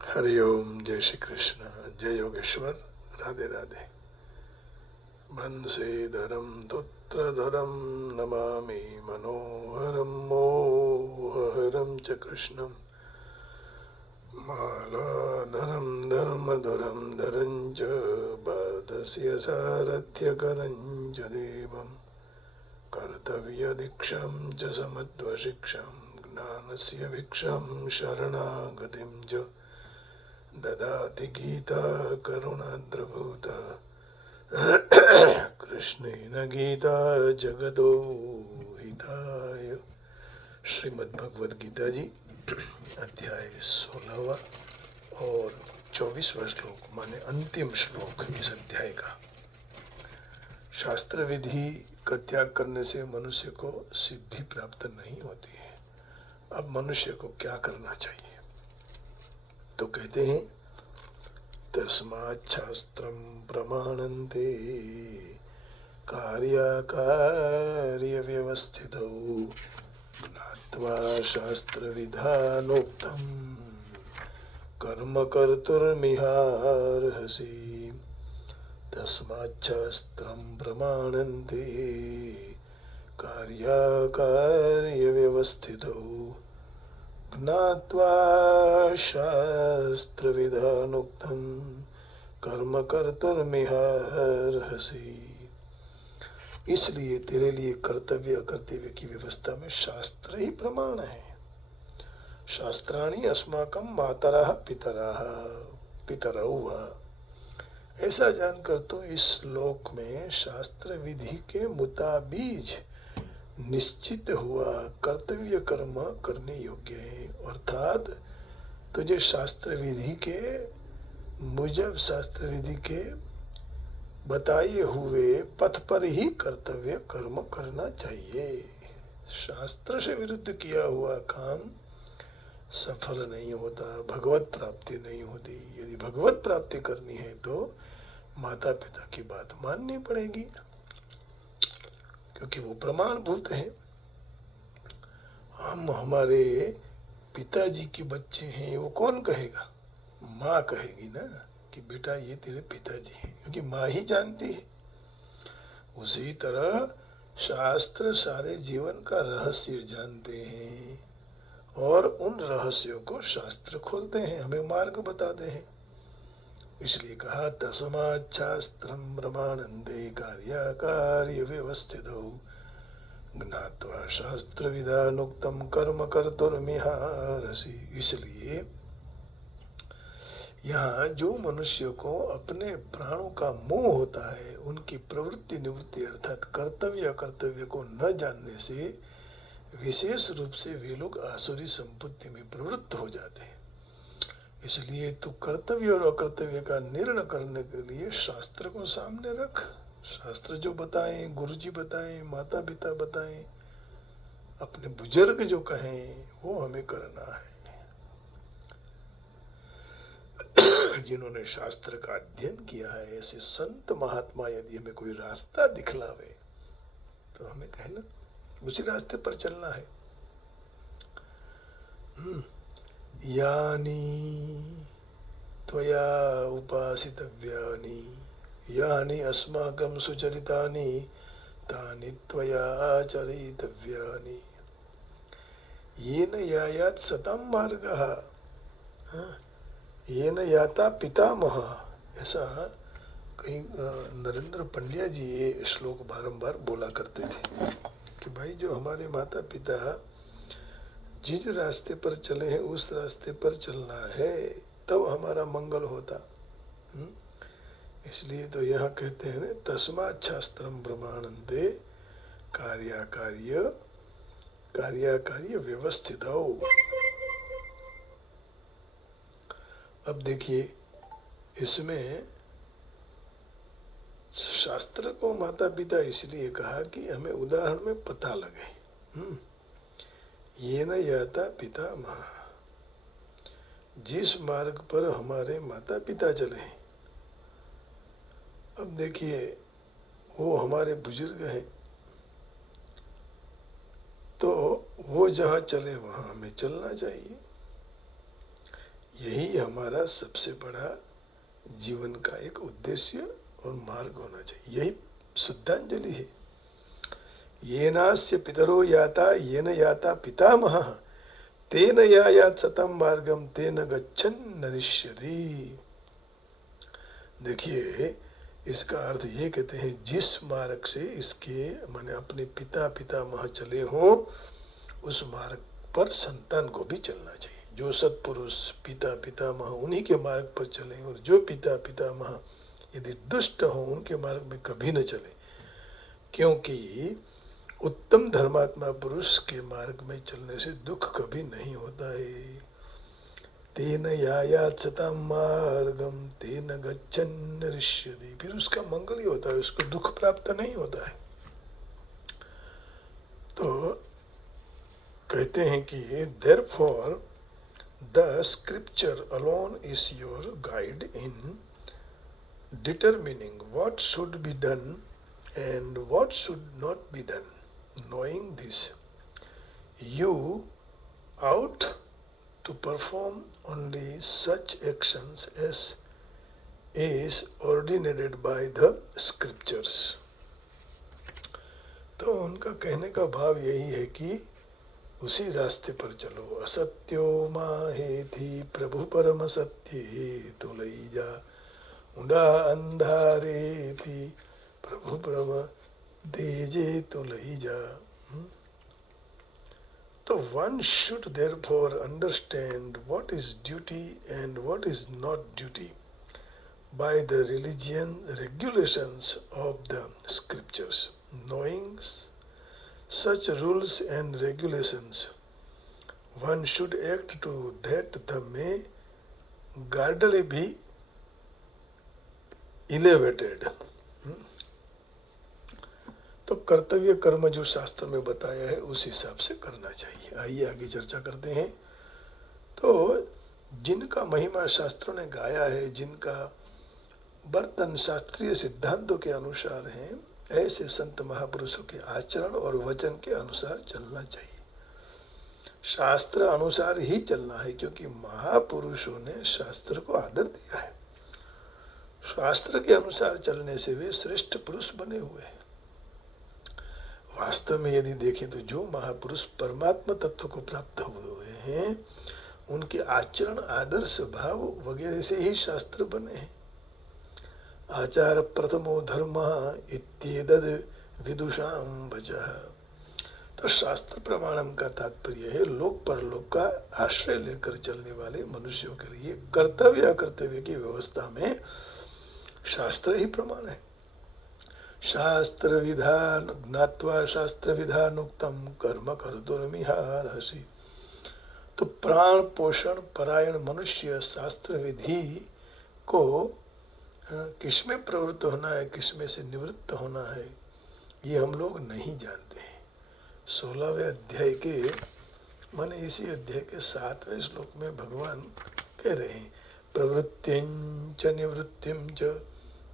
हरिओम, जय श्री कृष्ण, जय योगेश्वर, राधे राधे। बंशीधरम तुत्रधरम नमामि मनोहरम मोहहरम च कृष्णम मालाधरम धर्मधरम धरं च भारतस्य सारथ्यकरं च देवं कर्तव्यदीक्षं च समत्वशिक्षं ज्ञानस्य भिक्षं शरणागतिं च ददाति गीता करुणाद्रभूता कृष्णेन गीता जगतो हिताय। श्रीमद्भगवद गीता जी अध्याय 16वां और 24वां श्लोक माने अंतिम श्लोक इस अध्याय का। शास्त्र विधि का त्याग करने से मनुष्य को सिद्धि प्राप्त नहीं होती है। अब मनुष्य को क्या करना चाहिए? तो कहते हैं तस्मात् शास्त्रं प्रमाणन्ते कार्याकार्यव्यवस्थितौ ज्ञात्वा शास्त्रविधानोक्तं कर्म कर्तुर्मिहार्हसि। तस्मात् शास्त्रं प्रमाणन्ते कार्याकार्यव्यवस्थितौ ज्ञात्वा शास्त्रविधानोक्तं कर्म कर्तुर्मिहार्हसि। इसलिए तेरे लिए कर्तव्य अकर्तव्य की व्यवस्था में शास्त्र ही प्रमाण है। शास्त्राणि अस्माकं मातरः पितरः पितरौ वा। ऐसा जानकर तो इस श्लोक में शास्त्र विधि के मुताबिक निश्चित हुआ कर्तव्य कर्म करने योग्य है। अर्थात तुझे शास्त्र विधि के मुजब शास्त्र विधि के बताए हुए पथ पर ही कर्तव्य कर्म करना चाहिए। शास्त्र से विरुद्ध किया हुआ काम सफल नहीं होता, भगवत प्राप्ति नहीं होती। यदि भगवत प्राप्ति करनी है तो माता पिता की बात माननी पड़ेगी, क्योंकि वो प्रमाणभूत है। हम हमारे पिताजी के बच्चे हैं, वो कौन कहेगा? माँ कहेगी ना कि बेटा ये तेरे पिताजी हैं, क्योंकि माँ ही जानती है। उसी तरह शास्त्र सारे जीवन का रहस्य जानते हैं और उन रहस्यों को शास्त्र खोलते हैं, हमें मार्ग बताते हैं। इसलिए कहा तस्मात् शास्त्रं प्रमाणन्ते कार्याकार्य व्यवस्थितौ ज्ञात्वा शास्त्र विधानोक्तं कर्म कर्तुर्मिहार्हसि। इसलिए यहाँ जो मनुष्य को अपने प्राणों का मोह होता है, उनकी प्रवृत्ति निवृत्ति अर्थात कर्तव्य अकर्तव्य को न जानने से विशेष रूप से वे लोग आसुरी संपत्ति में प्रवृत्त हो जाते हैं। इसलिए तू कर्तव्य और अकर्तव्य का निर्णय करने के लिए शास्त्र को सामने रख। शास्त्र जो बताएं, गुरुजी बताएं, माता पिता बताएं, अपने बुजुर्ग जो कहें वो हमें करना है। जिन्होंने शास्त्र का अध्ययन किया है, ऐसे संत महात्मा यदि हमें कोई रास्ता दिखलावे तो हमें कहना उसी रास्ते पर चलना है। यानी त्वया उपासितव्यानि यानि अस्माकं सुचरितानि तानि त्वया आचरितव्यानि येन यायात् सतां मार्गः येन याता पितामहः। ऐसा कहीं नरेंद्र पंड्या जी ये श्लोक बारंबार बोला करते थे कि भाई जो हमारे माता पिता जिस रास्ते पर चले हैं उस रास्ते पर चलना है, तब हमारा मंगल होता। इसलिए तो यहाँ कहते हैं ना तस्मात् शास्त्रं प्रमाणन्ते कार्याकार्य व्यवस्थितौ। अब देखिए इसमें शास्त्र को माता पिता इसलिए कहा कि हमें उदाहरण में पता लगे। ये न याता पितामह, जिस मार्ग पर हमारे माता पिता चले। अब देखिए वो हमारे बुजुर्ग हैं, तो वो जहाँ चले वहाँ हमें चलना चाहिए। यही हमारा सबसे बड़ा जीवन का एक उद्देश्य और मार्ग होना चाहिए। यही श्रद्धांजलि है। येनास्य पितरो याता येन याता पितामहः तेन यायात सतम मार्गम तेन गच्छन् नरिष्यति। देखिए, इसका अर्थ ये कहते हैं, जिस मार्ग से इसके माने अपने पिता पितामह चले हों, उस मार्ग पर संतान को भी चलना चाहिए। जो सत्पुरुष पिता पितामह उन्हीं के मार्ग पर चले, और जो पिता पितामह यदि दुष्ट हों उनके मार्ग में कभी न चले, क्योंकि उत्तम धर्मात्मा पुरुष के मार्ग में चलने से दुख कभी नहीं होता है। तेन यायात सताम मार्गम तेन गच्छन् नरिष्यति। फिर उसका मंगल ही होता है, उसको दुख प्राप्त नहीं होता है। तो कहते हैं कि therefore the scripture alone is your guide in determining what should be done and what should not be done. Knowing this, you ought to perform only such actions as is ordained by the scriptures. तो उनका कहने का भाव यही है कि उसी रास्ते पर चलो। असत्यो माहेथी प्रभु परम सत्य तो लई जा, उड़ा अंधारे थी प्रभु परम देजे तो लई जा। तो one should therefore understand what is duty and what is not duty by the religion regulations of the scriptures. Knowing such rules and regulations, one should act to that the may guardedly be elevated. तो कर्तव्य कर्म जो शास्त्र में बताया है उस हिसाब से करना चाहिए। आइए आगे चर्चा करते हैं। तो जिनका महिमा शास्त्रों ने गाया है, जिनका वर्तन शास्त्रीय सिद्धांतों के अनुसार है, ऐसे संत महापुरुषों के आचरण और वचन के अनुसार चलना चाहिए। शास्त्र अनुसार ही चलना है, क्योंकि महापुरुषों ने शास्त्र को आदर दिया है। शास्त्र के अनुसार चलने से वे श्रेष्ठ पुरुष बने हुए हैं। वास्तव में यदि देखें तो जो महापुरुष परमात्मा तत्व को प्राप्त हुए हैं, उनके आचरण, आदर्श, भाव वगैरह से ही शास्त्र बने हैं। आचार प्रथमो धर्म इत्येतद् विदुषां वचः। तो शास्त्र प्रमाणम का तात्पर्य है लोक परलोक का आश्रय लेकर चलने वाले मनुष्यों के लिए कर्तव्य अकर्तव्य की व्यवस्था में शास्त्र ही प्रमाण है। शास्त्र विधान ज्ञात्वा शास्त्र विधानोक्तम कर्म कर्तुर्मिहार्हसि। तो प्राण पोषण परायण मनुष्य शास्त्र विधि को किसमें प्रवृत्त होना है, किसमें से निवृत्त होना है, ये हम लोग नहीं जानते हैं। 16वें अध्याय के माने इसी अध्याय के 7वें श्लोक में भगवान कह रहे हैं, प्रवृत्तिं च निवृत्तिं च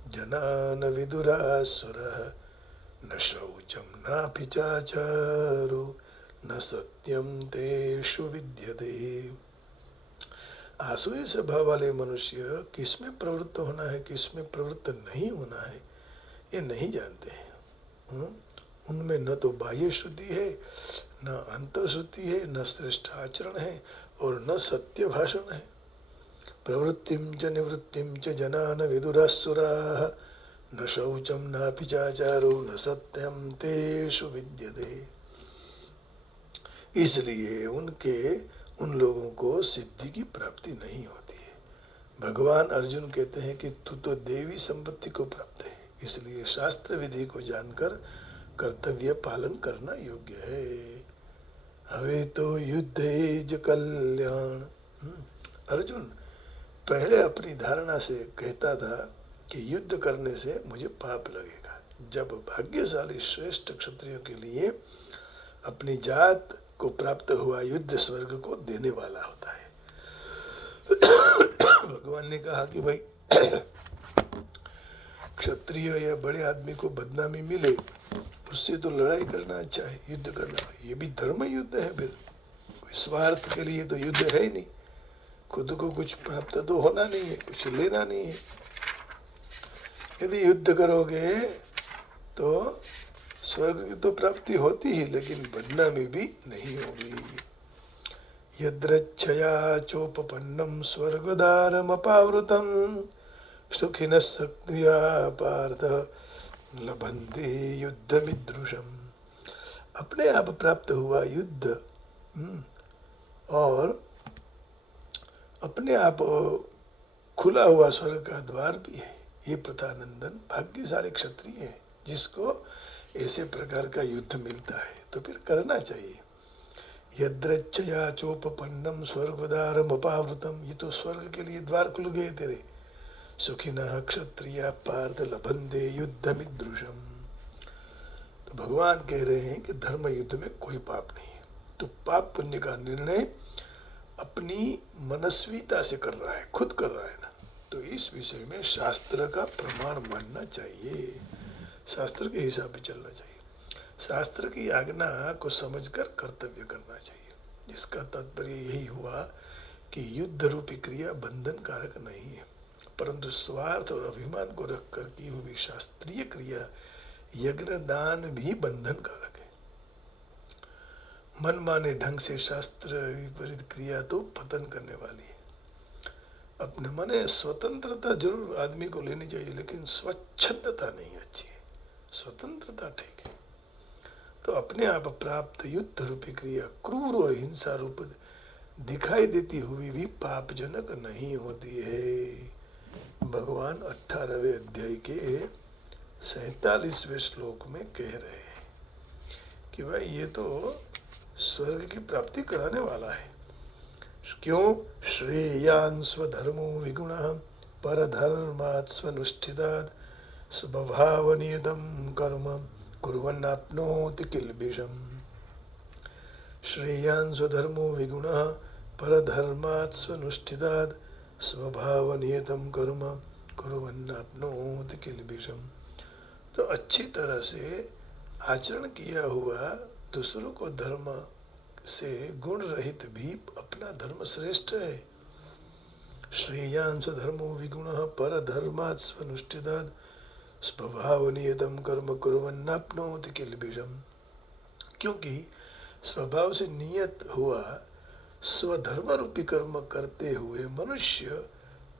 जना न विदुरासुरः न शौचं नापि चाचारो न सत्यम तेषु विद्यते। आसुरी स्वभाव वाले मनुष्य किसमें प्रवृत्त होना है, किसमें प्रवृत्त नहीं होना है, ये नहीं जानते हैं। उनमें न तो बाह्य शुद्धि है, न अंतर शुद्धि है, न श्रेष्ठ आचरण है और न सत्य भाषण है। प्रवृत्तिं च निवृत्तिं च जना न विदुरासुराः न शौचं नापि चाचारो न सत्यम तेषु विद्यते। इसलिए उन लोगों को सिद्धि की प्राप्ति नहीं होती है। भगवान अर्जुन कहते हैं कि तू तो देवी संपत्ति को प्राप्त है, इसलिए शास्त्र विधि को जानकर कर्तव्य पालन करना योग्य है। हवे तो युद्धेज कल्याण। अर्जुन पहले अपनी धारणा से कहता था कि युद्ध करने से मुझे पाप लगेगा। जब भाग्यशाली श्रेष्ठ क्षत्रियों के लिए अपनी जात को प्राप्त हुआ युद्ध स्वर्ग को देने वाला होता है। भगवान ने कहा कि भाई क्षत्रिय या बड़े आदमी को बदनामी मिले उससे तो लड़ाई करना अच्छा है, युद्ध करना। ये भी धर्म युद्ध है, फिर कोई स्वार्थ के लिए तो युद्ध है ही नहीं। खुद को कुछ प्राप्त तो होना नहीं है, कुछ लेना नहीं है। यदि युद्ध करोगे तो स्वर्ग की तो प्राप्ति होती ही, लेकिन बदनामी भी नहीं होगी। यद्रच्छया चोपपन्नम स्वर्गद्वारमपावृतम सुखिनः सक्रिया पार्थ लभन्ते युद्धमिदृशम। अपने आप प्राप्त हुआ युद्ध और अपने आप खुला हुआ स्वर्ग का द्वार भी है। ये प्रतानंदन भाग्यशाली क्षत्रिय है जिसको ऐसे प्रकार का युद्ध मिलता है, तो फिर करना चाहिए। यद्रच्छया चोपपन्नम स्वर्गद्वारम अपावृतम, ये तो स्वर्ग के लिए द्वार खुल गए तेरे। सुखिनः क्षत्रिया पार्थ लभन्ते युद्धमिदृशम। तो भगवान कह रहे हैं कि धर्म युद्ध में कोई पाप नहीं है। तो पाप पुण्य का निर्णय अपनी मनस्विता से कर रहा है, खुद कर रहा है ना। तो इस विषय में शास्त्र का प्रमाण मानना चाहिए, शास्त्र के हिसाब से चलना चाहिए, शास्त्र की आज्ञा को समझकर कर्तव्य करना चाहिए। इसका तात्पर्य यही हुआ कि युद्ध रूपी क्रिया बंधन कारक नहीं है, परंतु स्वार्थ और अभिमान को रखकर की हुई शास्त्रीय क्रिया यज्ञ दान भी बंधन कारक है। मनमाने ढंग से शास्त्र विपरीत क्रिया तो पतन करने वाली है। अपने मने स्वतंत्रता जरूर आदमी को लेनी चाहिए, लेकिन स्वच्छंदता नहीं अच्छी है। स्वतंत्रता ठीक है, तो अपने आप प्राप्त युद्ध रूपी क्रिया क्रूर और हिंसा रूप दिखाई देती हुई भी पापजनक नहीं होती है। भगवान 18वें अध्याय के 47वें श्लोक में कह रहे हैं कि भाई ये तो स्वर्ग की प्राप्ति कराने वाला है। क्यों? श्रेयान् स्वधर्मो विगुणः परधर्मात् स्वनुष्ठितात् स्वभावनियतं कर्म कुर्वन्नाप्नोति किल्बिषम्। श्रेयान् स्वधर्मो विगुणः परधर्मात् स्वनुष्ठितात् स्वभावनियतं कर्म कुर्वन्नाप्नोति किल्बिषम्। तो अच्छी तरह से आचरण किया हुआ दूसरों को धर्म से गुण रहित भी अपना धर्म श्रेष्ठ है। श्रेयान् स्वधर्मो विगुणः परधर्मात् स्वनुष्ठितात् स्वभावनियतं कर्म कुर्वन्नाप्नोति किल्बिषम्। क्योंकि स्वभाव से नियत हुआ स्वधर्म रूपी कर्म करते हुए मनुष्य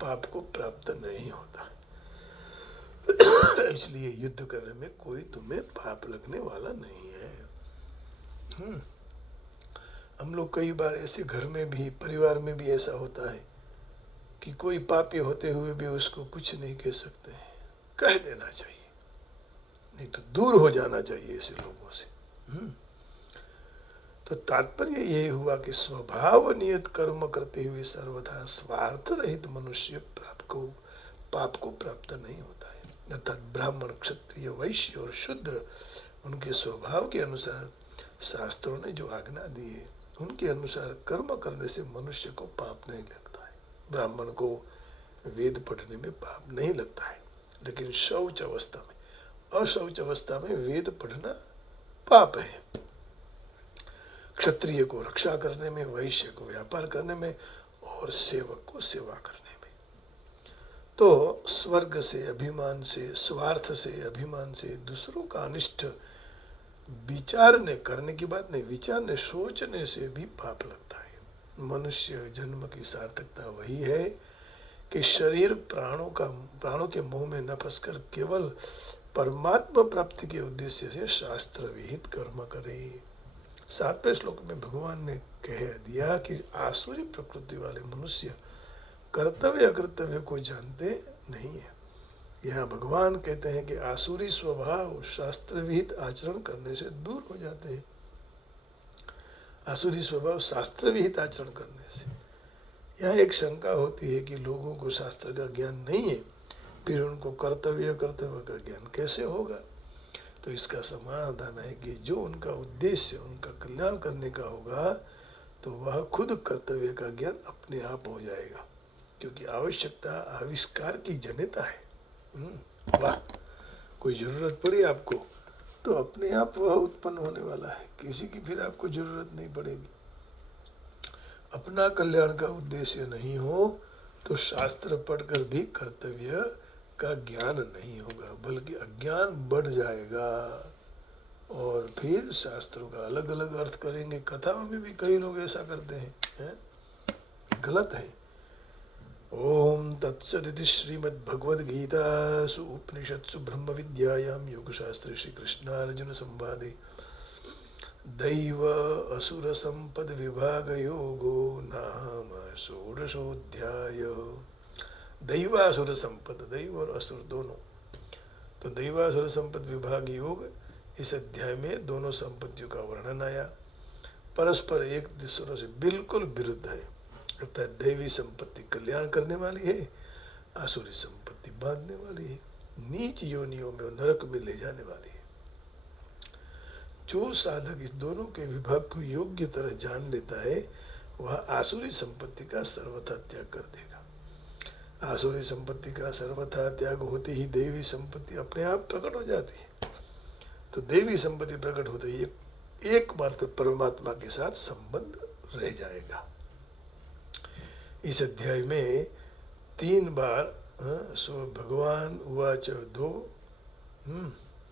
पाप को प्राप्त नहीं होता। इसलिए युद्ध करने में कोई तुम्हें पाप लगने वाला नहीं है। हम लोग कई बार ऐसे घर में भी, परिवार में भी ऐसा होता है कि कोई पापी होते हुए भी उसको कुछ नहीं कह सकते हैं। कह देना चाहिए, नहीं तो दूर हो जाना चाहिए ऐसे लोगों से। तो तात्पर्य यही हुआ कि स्वभाव नियत कर्म करते हुए सर्वथा स्वार्थ रहित मनुष्य पाप को प्राप्त नहीं होता है। अर्थात ब्राह्मण, क्षत्रिय, वैश्य और शूद्र उनके स्वभाव के अनुसार शास्त्रों ने जो आज्ञा दी है उनके अनुसार कर्म करने से मनुष्य को पाप नहीं लगता है। ब्राह्मण को वेद पढ़ने में पाप नहीं लगता है, लेकिन शौच अवस्था में, अशौच अवस्था में वेद पढ़ना पाप है। क्षत्रिय को रक्षा करने में, वैश्य को व्यापार करने में और सेवक को सेवा करने में। तो स्वर्ग से, अभिमान से, स्वार्थ से, अभिमान से दूसरों का अनिष्ट विचारने, करने की बात नहीं, विचारने, सोचने से भी पाप लगता है। मनुष्य जन्म की सार्थकता वही है कि शरीर प्राणों के मोह में न फंसकर केवल परमात्मा प्राप्ति के उद्देश्य से शास्त्र विहित कर्म करे। 7वें श्लोक में भगवान ने कह दिया कि आसुरी प्रकृति वाले मनुष्य कर्तव्य अकर्तव्य को जानते नहीं है। यहाँ भगवान कहते हैं कि आसुरी स्वभाव शास्त्र विहित आचरण करने से दूर हो जाते हैं। आसुरी स्वभाव शास्त्र विहित आचरण करने से। यहाँ एक शंका होती है कि लोगों को शास्त्र का ज्ञान नहीं है, फिर उनको कर्तव्य अकर्तव्य का ज्ञान कैसे होगा? तो इसका समाधान है कि जो उनका उद्देश्य उनका कल्याण करने का होगा तो वह खुद कर्तव्य का ज्ञान अपने आप हो जाएगा, क्योंकि आवश्यकता आविष्कार की जनता है। वाह, कोई जरूरत पड़ी आपको तो अपने आप वह उत्पन्न होने वाला है, किसी की फिर आपको जरूरत नहीं पड़ेगी। अपना कल्याण का उद्देश्य नहीं हो तो शास्त्र पढ़कर भी कर्तव्य का ज्ञान नहीं होगा, बल्कि अज्ञान बढ़ जाएगा और फिर शास्त्रों का अलग अलग अर्थ करेंगे। कथाओं में भी कई लोग ऐसा करते हैं? गलत है। ओम तत्सदिति श्रीमद्भगवद्गीतासु उपनिषत्सु ब्रह्म विद्यायां योगशास्त्रे श्री कृष्णार्जुन संवादे दैव असुर संपद विभाग योगो नाम षोडशोऽध्याय। दैवासुर संपद, दैव और असुर दोनों, तो दैवासुर संपद विभाग योग, इस अध्याय में दोनों संपत्तियों का वर्णन आया। परस्पर एक दूसरों से बिल्कुल विरुद्ध है। अर्थात दैवी संपत्ति कल्याण करने वाली है, आसुरी संपत्ति बांधने वाली है, नीच योनियों में और नरक में ले जाने वाली है। जो साधक इस दोनों के विभाग को योग्य तरह जान लेता है वह आसुरी संपत्ति का सर्वथा त्याग कर देगा। आसुरी संपत्ति का सर्वथा त्याग होते ही देवी संपत्ति अपने आप प्रकट हो जाती है। तो देवी संपत्ति प्रकट होते ही एकमात्र परमात्मा के साथ संबंध रह जाएगा। इस अध्याय में 3 बार भगवान उवाच 2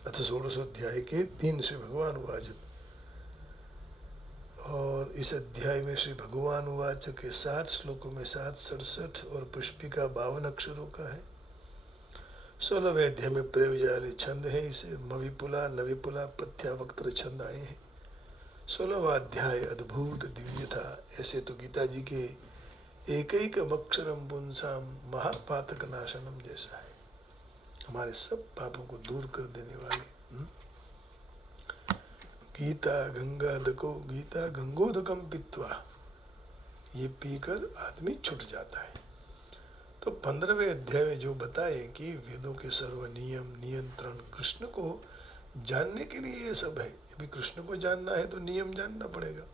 अथ षोडशोऽध्याय के 3 श्री भगवान उवाच, और इस अध्याय में श्री भगवान उवाच के 7 श्लोकों में 7 67 और पुष्पिका 52 अक्षरों का है। 16वें अध्याय में प्रयोजाली छंद है, इसे मविपुला नविपुला पथ्यावक्त्र छंद आए हैं। 16वां अध्याय अद्भुत दिव्य था। ऐसे तो गीता जी के एक अक्षरम पुंसाम महापातक नाशनम जैसा है, हमारे सब पापों को दूर कर देने वाले। गीता गंगोदकम पित्वा, ये पीकर आदमी छूट जाता है। तो 15वें अध्याय में जो बताए कि वेदों के सर्व नियम नियंत्रण कृष्ण को जानने के लिए ये सब है। यदि कृष्ण को जानना है तो नियम जानना पड़ेगा।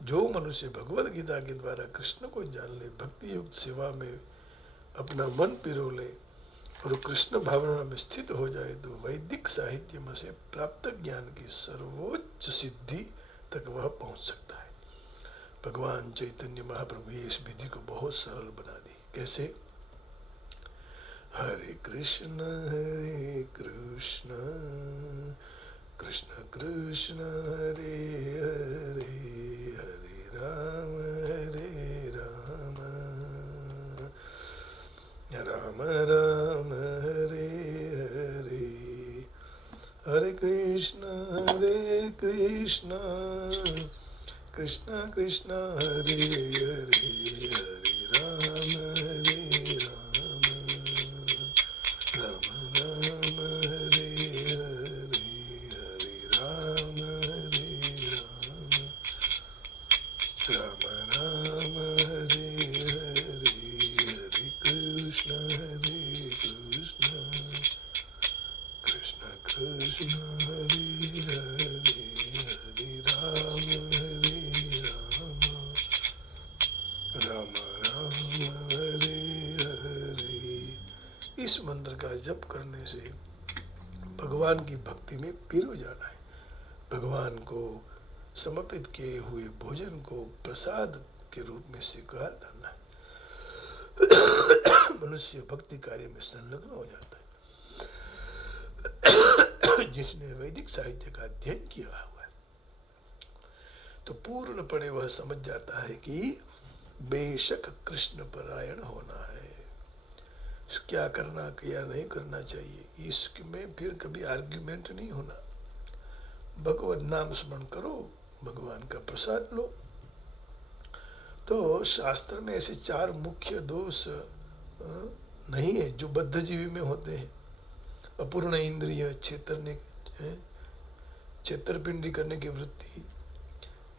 जो मनुष्य भगवद गीता के द्वारा कृष्ण को जान ले, भक्ति युक्त सेवा में अपना मन पिरो ले और कृष्ण भावना में स्थित हो जाए तो वैदिक साहित्य में से प्राप्त ज्ञान की सर्वोच्च सिद्धि तक वह पहुंच सकता है। भगवान चैतन्य महाप्रभु ने इस विधि को बहुत सरल बना दी। कैसे? हरे कृष्ण कृष्ण कृष्ण हरे हरे, हरे राम राम राम हरे हरे, हरे कृष्ण कृष्ण कृष्ण हरे हरे, हरे राम राम राम हरे हरे, हरे राम राम राम हरे हरे, हरे कृष्ण कृष्ण कृष्ण हरे हरे, हरे राम राम राम हरे हरे। इस मंत्र का जप करने से भगवान की भक्ति में पिरो जाना है। भगवान को समर्पित किए हुए भोजन को प्रसाद के रूप में स्वीकार करना है। मनुष्य भक्ति कार्य में संलग्न हो जाता है। जिसने वैदिक साहित्य का अध्ययन किया हुआ है तो पूर्णपणे वह समझ जाता है कि बेशक कृष्ण परायण होना है। क्या करना क्या नहीं करना चाहिए, इसमें फिर कभी आर्ग्यूमेंट नहीं होना। भगवत नाम स्मरण करो, भगवान का प्रसाद लो। तो शास्त्र में ऐसे 4 मुख्य दोष नहीं है जो बद्धजीवी में होते हैं। अपूर्ण इंद्रिय, छेतरपिंडी करने की वृत्ति,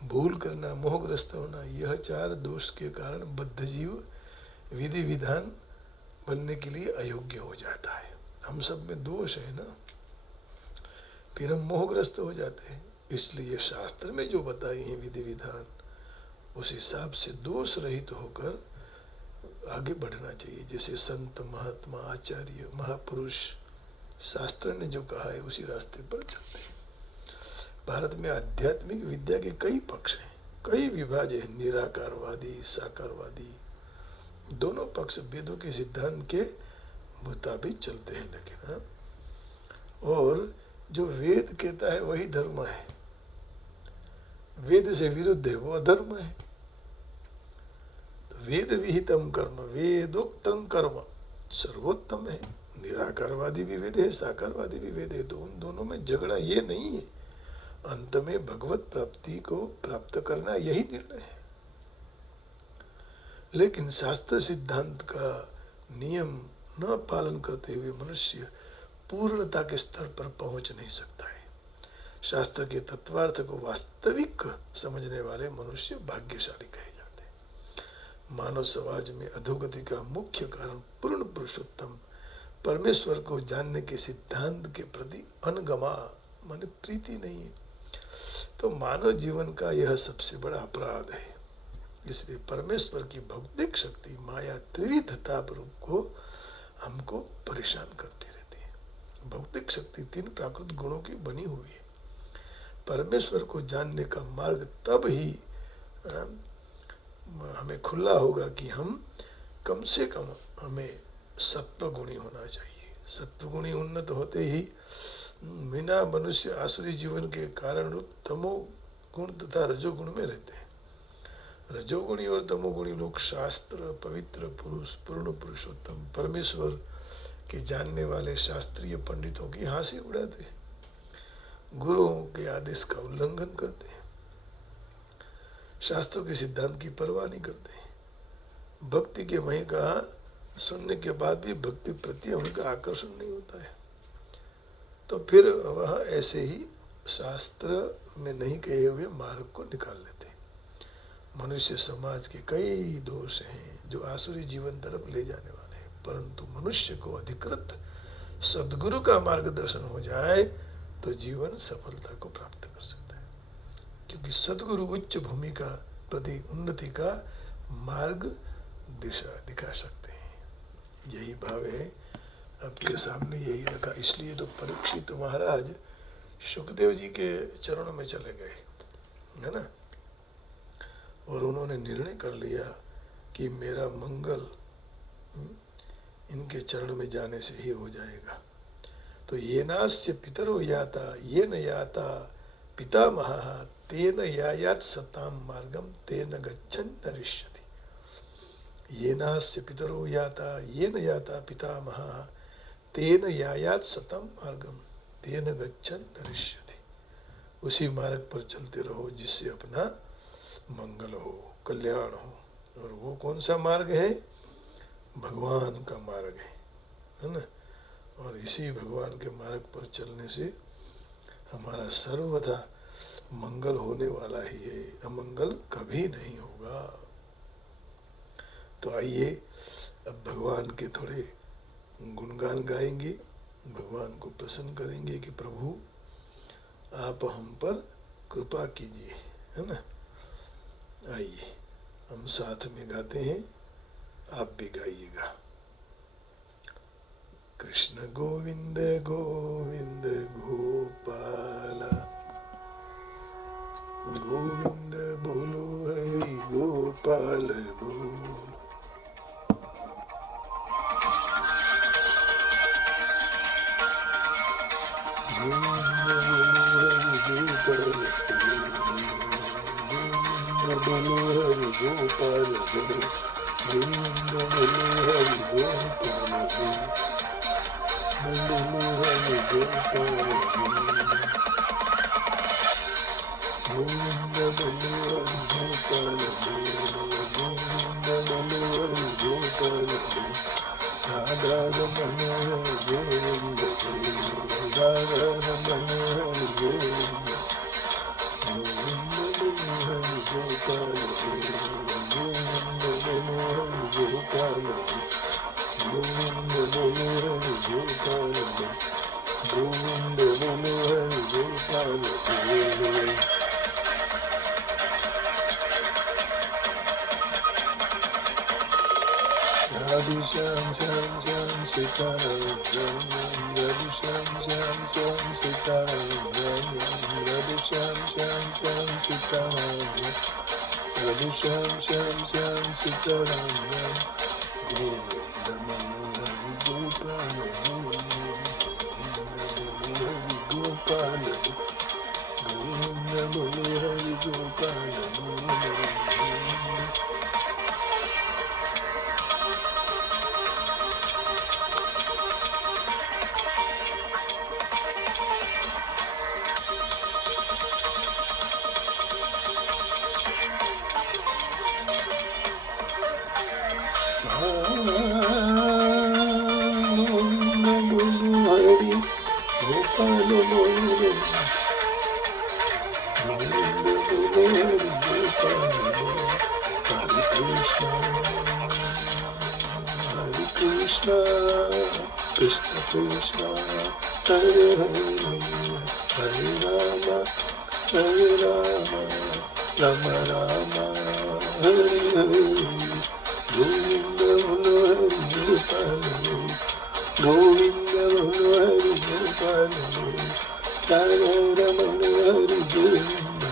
भूल करना, मोहग्रस्त होना, यह 4 दोष के कारण बद्धजीव विधि विधान बनने के लिए अयोग्य हो जाता है। हम सब में दोष है ना, फिर हम मोहग्रस्त हो जाते हैं। इसलिए शास्त्र में जो बताए हैं विधि विधान, उस हिसाब से दोष रहित होकर आगे बढ़ना चाहिए। जैसे संत महात्मा आचार्य महापुरुष शास्त्र ने जो कहा है उसी रास्ते पर चलते हैं। भारत में आध्यात्मिक विद्या के कई पक्ष हैं। कई विभाज है, निराकारवादी, साकारवादी, दोनों पक्ष वेदों के सिद्धांत के मुताबिक चलते हैं। लेकिन और जो वेद कहता है वही धर्म है, वेद से विरुद्ध है वो अधर्म है। तो वेद विहितम कर्म वेदोक्तम कर्म सर्वोत्तम है। निराकारवादी भी वेद है, साकारवादी भी वेद है, तो उन दोनों में झगड़ा ये नहीं है। अंत में भगवत प्राप्ति को प्राप्त करना यही निर्णय है। लेकिन शास्त्र सिद्धांत का नियम न पालन करते हुए मनुष्य पूर्णता के स्तर पर पहुंच नहीं सकता है। शास्त्र के तत्वार्थ को वास्तविक समझने वाले मनुष्य भाग्यशाली कहे जाते हैं। मानव समाज में अधोगति का मुख्य कारण पूर्ण पुरुषोत्तम परमेश्वर को जानने के सिद्धांत के प्रति अनगमा माने प्रीति नहीं है। तो मानव जीवन का यह सबसे बड़ा अपराध है। इसलिए परमेश्वर की भौतिक शक्ति माया त्रिविध ताप रूप को हमको परेशान करती रहती है। भौतिक शक्ति 3 प्राकृतिक गुणों की बनी हुई है। परमेश्वर को जानने का मार्ग तब ही हमें खुला होगा कि हम कम से कम हमें सत्व गुणी होना चाहिए। सत्व गुणी उन्नत होते ही बिना मनुष्य आसुरी जीवन के कारण रूप तमो गुण तथा रजोगुण में रहते हैं। रजोगुणी और तमोगुणी लोग शास्त्र, पवित्र पुरुष, पूर्ण पुरुषोत्तम परमेश्वर के जानने वाले शास्त्रीय पंडितों की हंसी उड़ाते हैं, गुरुओं के आदेश का उल्लंघन करते हैं, शास्त्रों के सिद्धांत की परवाह नहीं करते। भक्ति के मही का सुनने के बाद भी भक्ति प्रति उनका आकर्षण नहीं होता है, तो फिर वह ऐसे ही शास्त्र में नहीं कहे हुए मार्ग को निकाल लेते। मनुष्य समाज के कई दोष हैं जो आसुरी जीवन तरफ ले जाने वाले हैं, परंतु मनुष्य को अधिकृत सद्गुरु का मार्गदर्शन हो जाए तो जीवन सफलता को प्राप्त कर सकता है, क्योंकि सद्गुरु उच्च भूमिका प्रति उन्नति का मार्ग दिशा दिखा सकते हैं। यही भाव है आपके सामने, यही रखा। इसलिए तो परीक्षित महाराज सुखदेव जी के चरणों में चले गए, है ना, और उन्होंने निर्णय कर लिया कि मेरा मंगल इनके चरण में जाने से ही हो जाएगा। तो ये नास्य पितरो याता ये न याता पितामहः तेन यायात सताम मार्गम तेन गच्छन् नरिष्यति। ये नास्य पितरो याता ये न याता पितामहः तेन यायात सतम मार्गम तेन गच्छन् नरिष्यति। उसी मार्ग पर चलते रहो जिससे अपना मंगल हो, कल्याण हो। और वो कौन सा मार्ग है? भगवान का मार्ग है ना। और इसी भगवान के मार्ग पर चलने से हमारा सर्वदा मंगल होने वाला ही है, अमंगल कभी नहीं होगा। तो आइए अब भगवान के थोड़े गुणगान गाएंगे, भगवान को प्रसन्न करेंगे कि प्रभु आप हम पर कृपा कीजिए, है ना। आइए हम साथ में गाते हैं, आप भी गाइएगा। कृष्ण गोविंद गोविंद गोपाल, गोविंद बोलो हरि गोपाल बोलो। बोलो हरि गोपाल बोलो, गोविंद बोलो हरि गोपाल बोलो, बोलो हरि गोपाल बोलो, गोविंद बोलो हरि गोपाल बोलो, गोविंद बोलो हरि गोपाल बोलो, राधा रमण हरि गोविंद बोलो, राधा रमण हरि गोविंद, गोविंद बोलो हरि गोपाल बोलो, गोविंद बोलो Hari Gopal. Radhe Shyam Shyam Shyam Sitaram Ram Ram. Radhe Shyam Shyam Shyam Sitaram Ram Ram. Radhe Shyam Shyam Shyam Sitaram Ram. Radhe Shyam Shyam Shyam Sitaram Ram. Govinda Manohari Gopala Gopala Govinda Manohari Gopala Krishna, Krishna Krishna, Hare Hare, Hare Rama, Hare Rama, Rama Rama, Hare Hare, Govinda Bolo Hari Gopala, Govinda Bolo Hari Gopala, Radha Ramana Hari Govinda,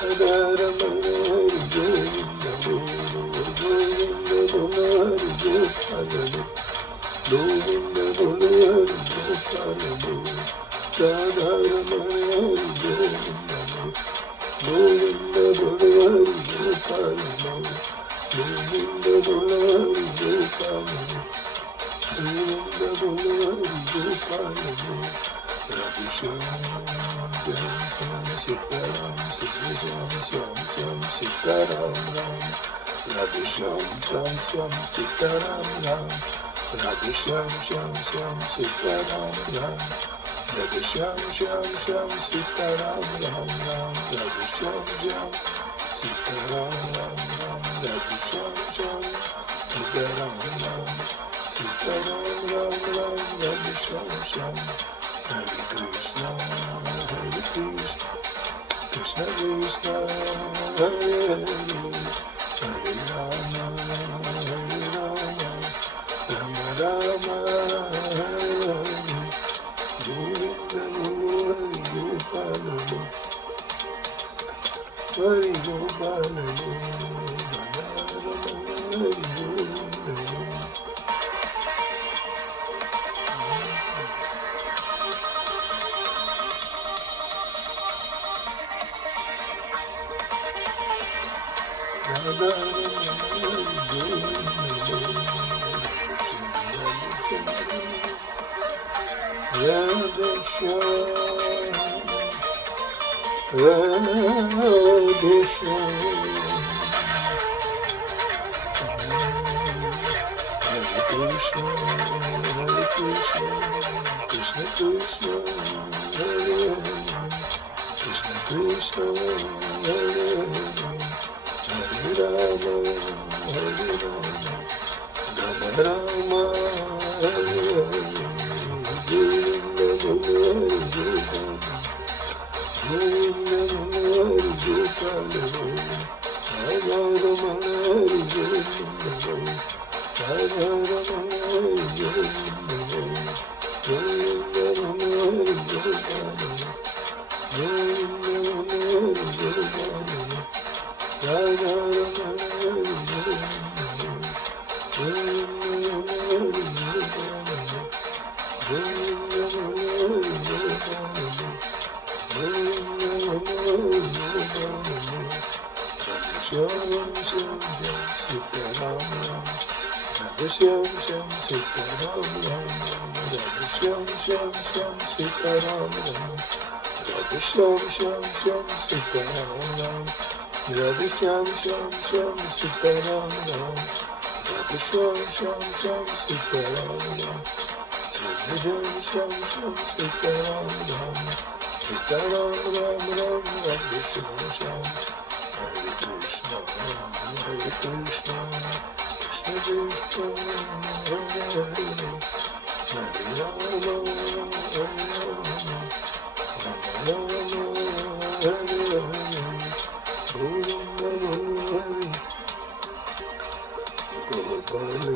Radha Ramana Hari Govinda, Govinda Bolo Hari Gopala, Govinda Bolo Hari Gopala, Radha Ramana Hari Govinda, Govinda Bolo Hari Gopala, Govinda Bolo Hari Gopala, Govinda Bolo Hari Gopala, Radhe Shyam Shyam Shyam Sitaram, Radhe Shyam Shyam Shyam Sitaram Ram. Radhe Shyam Shyam Shyam Sitaram Ram. Radhe Shyam Shyam Shyam Sitaram Ram. Radhe Shyam Shyam Shyam Sitaram Ram Ram. Radhe Shyam Shyam Sitaram Ram Ram. Radhe Shyam Shyam Sitaram Ram. Sitaram Ram Ram. Radhe Shyam Shyam. Hare Krishna, Hare Krishna, Krishna Krishna, Hare Hare, Hare Rama, Hare Rama, Rama Rama, Hare Hare, Govinda Hari Gopala, Hari Gopala, Radha Hari Govinda. Krishna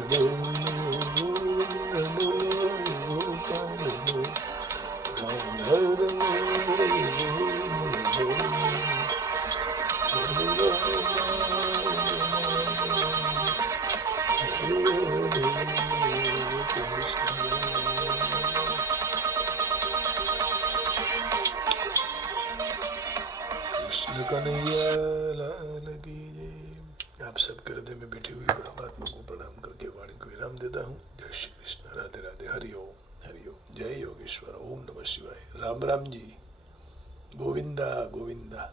Kanhaiya Lal की जय। आप सबके हृदय में बैठी हुई परमात्मा को प्रणाम करके वाणी को विराम देता हूँ। जय श्री कृष्ण, राधे राधे, हरि ओम, जय योगेश्वर, ओम नमः शिवाय, राम राम जी, गोविंदा गोविंदा।